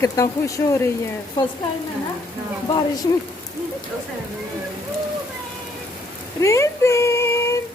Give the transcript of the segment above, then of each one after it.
कितना खुश हो रही है, फर्स्ट टाइम है ना बारिश में। Rain rain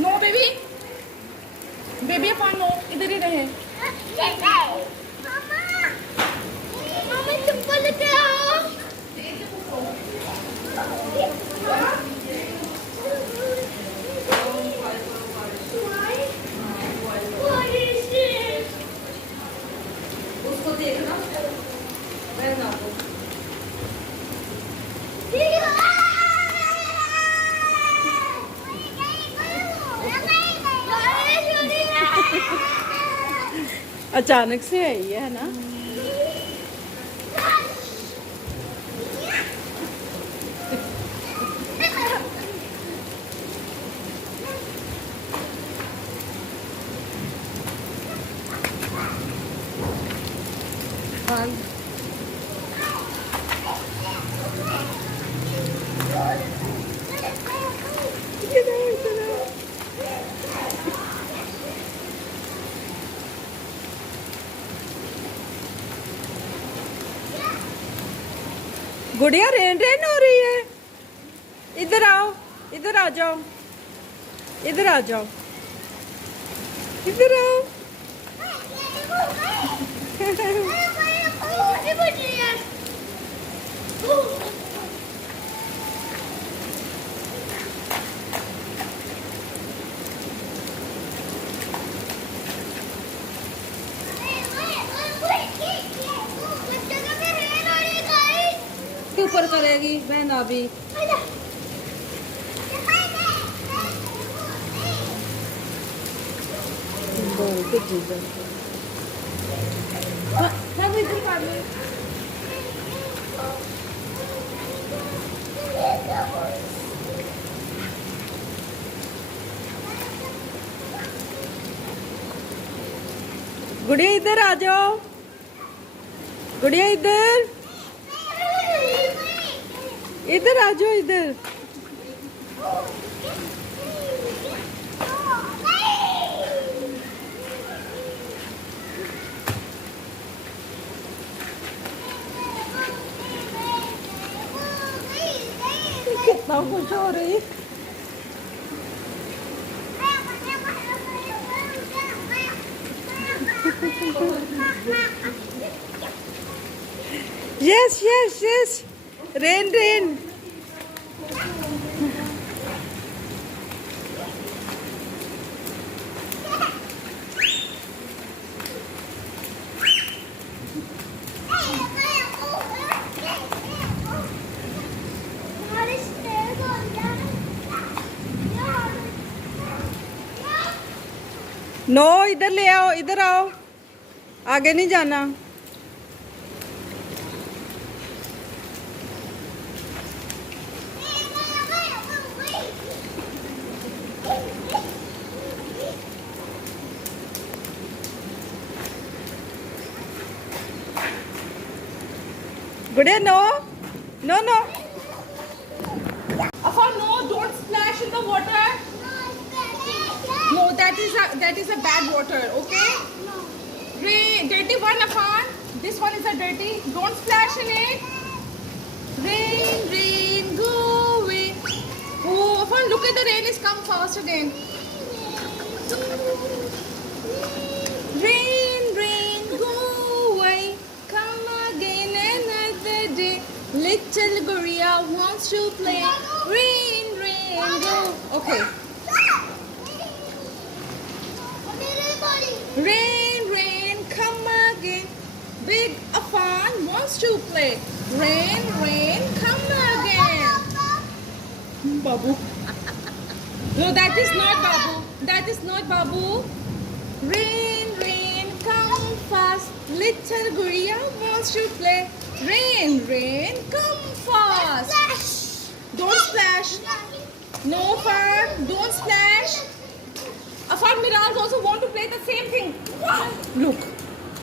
no baby, baby अपन नो, इधर ही रहे। चप्पल लेके आओ। उसको देखना पहना दो। अचानक से आई है ना। गुड़िया रेन रेन हो रही है। इधर आओ, इधर आ जाओ, इधर आ जाओ, इधर आओ। ऊपर करेगी बहन अभी। गुड़िया इधर आ जाओ, गुड़िया इधर, इधर आ जाओ, इधर। कितना खुश हो रही। Yes yes yes, rain rain. No इधर ले आओ, इधर आओ, आगे नहीं जाना। गुड़िया no no no. Afan, no, don't splash in the water. No, that is a bad water, okay? Rain, dirty one, Afan. This one is a dirty. Don't splash in it. Rain, rain, go away. Oh, Afan, look at the rain is come fast again. Rain, rain, go away. Come again another day. Little Gloria wants to play. Rain, rain, go. Okay. Rain, rain, come again. Big Afan wants to play. Rain, rain, come again. Babu. No, that is not Babu. That is not Babu. Rain, rain, come fast. Little Guria wants to play. Rain, rain, come fast. Don't splash. No fun. Don't splash. Afan Miraz also want to play the same thing. Look.